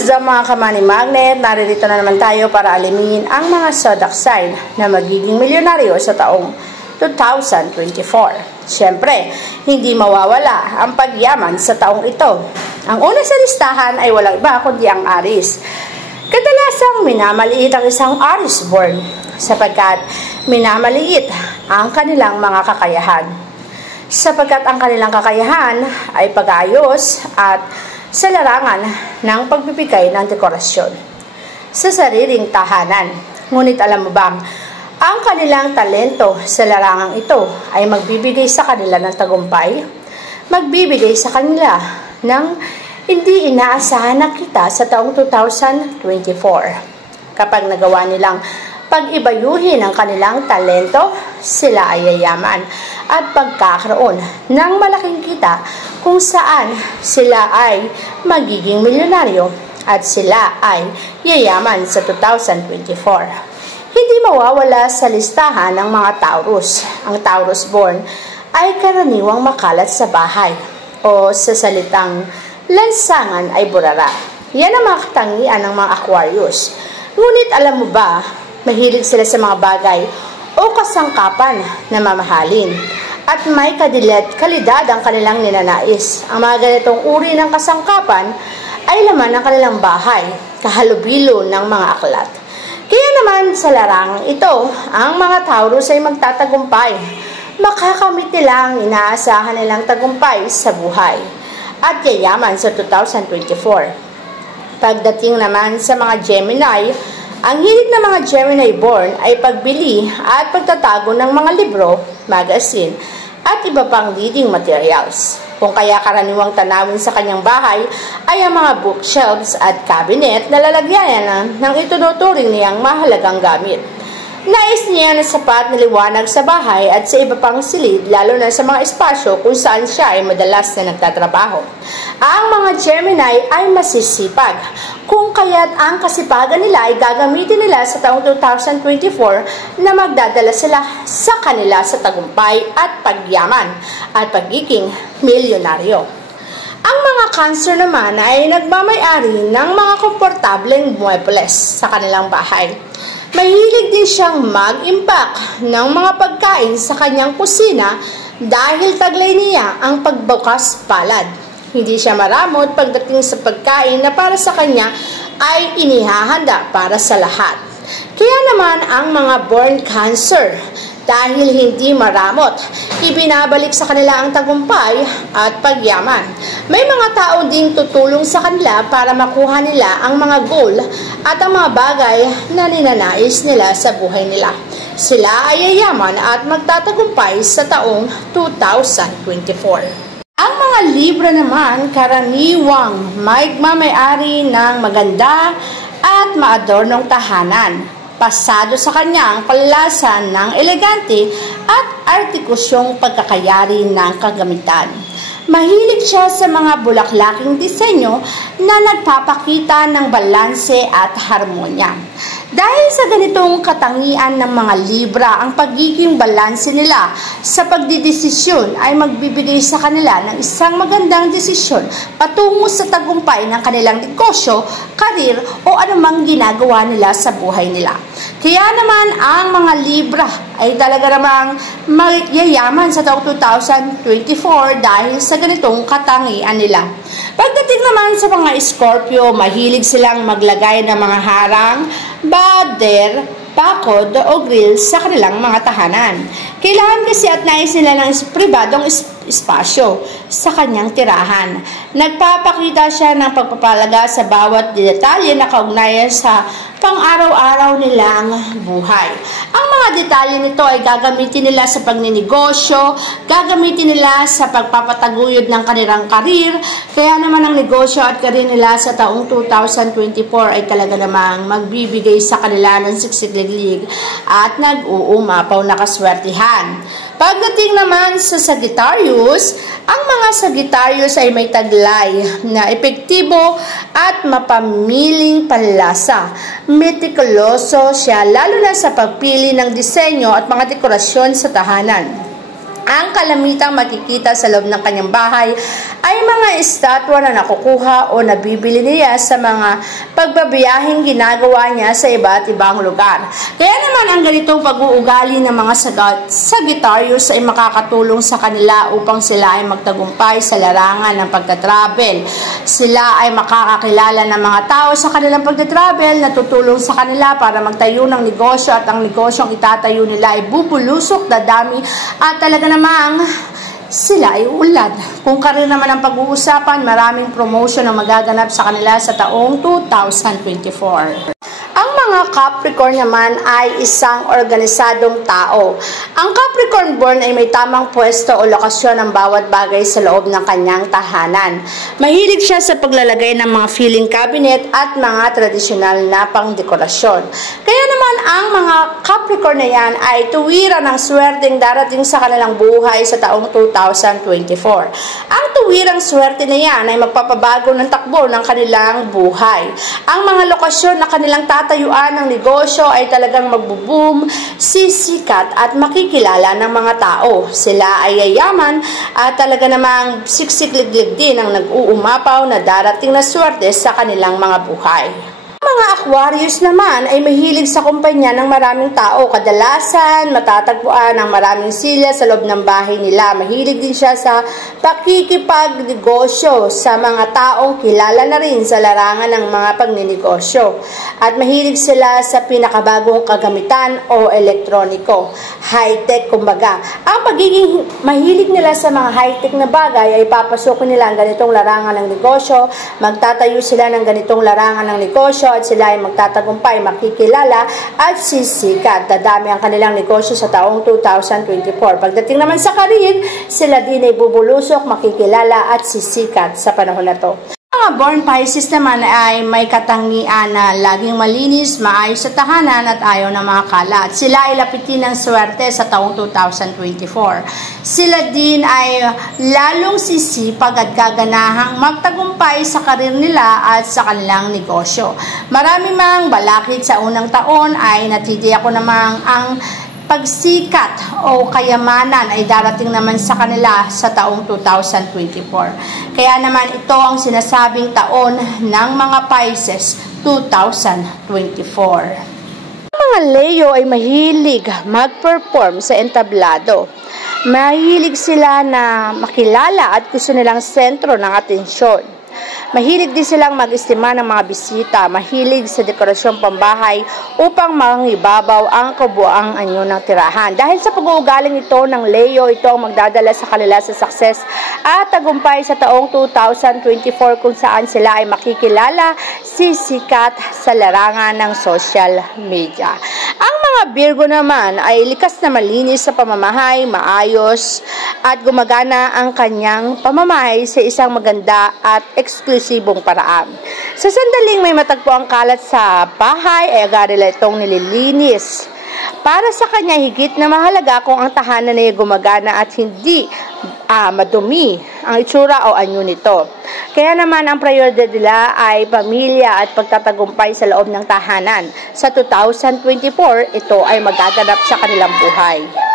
What's up mga ka-money magnet? Naririto na naman tayo para alimin ang mga zodiac sign na magiging milyonaryo sa taong 2024. Siyempre, hindi mawawala ang pagyaman sa taong ito. Ang una sa listahan ay walang iba kundi ang Aries. Kadalasang minamaliit ang isang Aries born sapagkat minamaliit ang kanilang mga kakayahan. Sapagkat ang kanilang kakayahan ay pag-aayos at sa larangan ng pagbibigay ng dekorasyon sa sariling tahanan. Ngunit alam mo bang ang kanilang talento sa larangang ito ay magbibigay sa kanila ng tagumpay, magbibigay sa kanila ng hindi inaasahan na kita sa taong 2024. Kapag nagawa nilang pag-ibayuhin ang kanilang talento, sila ay yayaman at pagkakaroon ng malaking kita kung saan sila ay magiging milyonaryo at sila ay yayaman sa 2024. Hindi mawawala sa listahan ng mga Taurus. Ang Taurus born ay karaniwang makalat sa bahay o sa salitang lansangan ay burara. Yan ang mga katangian ng mga Aquarius. Ngunit alam mo ba, mahilig sila sa mga bagay o kasangkapan na mamahalin at may kalidad ang kanilang ninanais. Ang mga ganitong uri ng kasangkapan ay laman ng kanilang bahay, kahalubilo ng mga aklat. Kaya naman sa larangang ito, ang mga Taurus ay magtatagumpay. Makakamit nila ang inaasahan nilang tagumpay sa buhay at yayaman sa 2024. Pagdating naman sa mga Gemini, ang hilig ng mga Gemini born ay pagbili at pagtatago ng mga libro, magazine, at iba pang reading materials. Kung kaya karaniwang tanawin sa kanyang bahay ay ang mga bookshelves at cabinet na lalagyanan ng ituturing niyang mahalagang gamit. Nais niya na sapat na liwanag sa bahay at sa iba pang silid, lalo na sa mga espasyo kung saan siya ay madalas na nagtatrabaho. Ang mga Gemini ay masisipag, kung kaya't ang kasipagan nila ay gagamitin nila sa taong 2024 na magdadala sila sa kanila sa tagumpay at pagyaman at pagiging milyonaryo. Ang mga Cancer naman ay nagmamay-ari ng mga komportableng muebles sa kanilang bahay. Mahilig din siyang mag-impact ng mga pagkain sa kanyang kusina dahil taglay niya ang pagbukas palad. Hindi siya maramot pagdating sa pagkain na para sa kanya ay inihahanda para sa lahat. Kaya naman ang mga born Cancer, dahil hindi maramot, ibinabalik sa kanila ang tagumpay at pagyaman. May mga tao ding tutulong sa kanila para makuha nila ang mga goal at ang mga bagay na ninanais nila sa buhay nila. Sila ay yayaman at magtatagumpay sa taong 2024. Ang mga Libra naman, karaniwang magmamay-ari ng maganda at maadornong tahanan. Pasado sa kanya ang palalasan ng elegante at artikusyong pagkakayari ng kagamitan. Mahilig siya sa mga bulaklaking disenyo na nagpapakita ng balanse at harmonya. Dahil sa ganitong katangian ng mga Libra, ang pagiging balanse nila sa pagdidesisyon ay magbibigay sa kanila ng isang magandang desisyon patungo sa tagumpay ng kanilang negosyo, karir o anumang ginagawa nila sa buhay nila. Kaya naman ang mga Libra ay talaga namang yayaman sa taong 2024 dahil sa ganitong katangian nila. Pagdating naman sa mga Scorpio, mahilig silang maglagay ng mga harang, bader, bakod o grill sa kanilang mga tahanan. Kailangan kasi at nais nila ng pribadong espasyo sa kanyang tirahan. Nagpapakita siya ng pagpapalaga sa bawat detalye na kaugnayan sa pang-araw-araw nilang buhay. Ang mga detalye nito ay gagamitin nila sa pagninegosyo, gagamitin nila sa pagpapataguyod ng kanilang karir, kaya naman ang negosyo at karir nila sa taong 2024 ay talaga namang magbibigay sa kanila ng siksilig at nag-uumapaw na kaswertihan. Pagdating naman sa Sagittarius, ang mga Sagittarius ay may taglay na epektibo at mapamiling panlasa. Meticuloso siya lalo na sa pagpili ng disenyo at mga dekorasyon sa tahanan. Ang kalamitang makikita sa loob ng kanyang bahay ay mga estatwa na nakukuha o nabibili niya sa mga pagbabiyaheng ginagawa niya sa iba't ibang lugar. Kaya naman ang ganitong pag-uugali ng mga Sagittarius ay makakatulong sa kanila upang sila ay magtagumpay sa larangan ng pagtatravel. Sila ay makakakilala ng mga tao sa kanilang pagtatravel na tutulong sa kanila para magtayo ng negosyo at ang negosyong itatayo nila ay bubulusok, dadami at talaga namang sila ay ulad. Kung karir naman ang pag-uusapan, maraming promotion ang magaganap sa kanila sa taong 2024. Ang mga Capricorn naman ay isang organisadong tao. Ang Capricorn born ay may tamang pwesto o lokasyon ng bawat bagay sa loob ng kanyang tahanan. Mahilig siya sa paglalagay ng mga filing cabinet at mga tradisyonal na pangdekorasyon. Kaya naman ang mga Capricorn na yan ay tuwiran ng swerteng darating sa kanilang buhay sa taong 2024. Ang tuwirang swerte na yan ay magpapabago ng takbo ng kanilang buhay. Ang mga lokasyon na kanilang tatayuan ng negosyo ay talagang magbo-boom, sisikat at makikilala ng mga tao. Sila ay yayaman at talaga namang siksik-liglig din ang nag-uumapaw na darating na swerte sa kanilang mga buhay. Mga Aquarius naman ay mahilig sa kumpanya ng maraming tao. Kadalasan, matatagpuan ang maraming silya sa loob ng bahay nila. Mahilig din siya sa pakikipagnegosyo sa mga taong kilala na rin sa larangan ng mga pagninegosyo. At mahilig sila sa pinakabagong kagamitan o elektroniko. High-tech kumbaga. Ang pagiging mahilig nila sa mga high-tech na bagay ay papasukin nila ang ganitong larangan ng negosyo. Magtatayo sila ng ganitong larangan ng negosyo at sila ay magtatagumpay, makikilala at sisikat. Dadami ang kanilang negosyo sa taong 2024. Pagdating naman sa career, sila din ay bubulusok, makikilala at sisikat sa panahon na to. Ang mga born Pisces naman ay may katangian na laging malinis, maayos sa tahanan at ayaw na mga kalat. Sila ay lapitin ng swerte sa taong 2024. Sila din ay lalong sisipag at gaganahang magtagumpay sa karir nila at sa kanilang negosyo. Marami mang balakid sa unang taon ay natitiyak ko namang ang pagsikat o kayamanan ay darating naman sa kanila sa taong 2024. Kaya naman ito ang sinasabing taon ng mga Pisces 2024. Ang mga Leo ay mahilig mag-perform sa entablado. Mahilig sila na makilala at gusto nilang sentro ng atensyon. Mahilig din silang mag-estima ng mga bisita, mahilig sa dekorasyong pambahay upang mangibabaw ang kabuang anyo ng tirahan. Dahil sa pag-uugaling ito ng Leo, ito ang magdadala sa kanila sa success at tagumpay sa taong 2024 kung saan sila ay makikilala, sisikat sa larangan ng social media. Ang mga Virgo naman ay likas na malinis sa pamamahay, maayos at gumagana ang kanyang pamamahay sa isang maganda at eksklusibong paraan. Sa sandaling may matagpo ang kalat sa bahay, ay agad nila itong nililinis. Para sa kanya, higit na mahalaga kung ang tahanan ay gumagana at hindi madumi ang itsura o anyo nito. Kaya naman ang prioridad nila ay pamilya at pagtatagumpay sa loob ng tahanan. Sa 2024, ito ay magaganap sa kanilang buhay.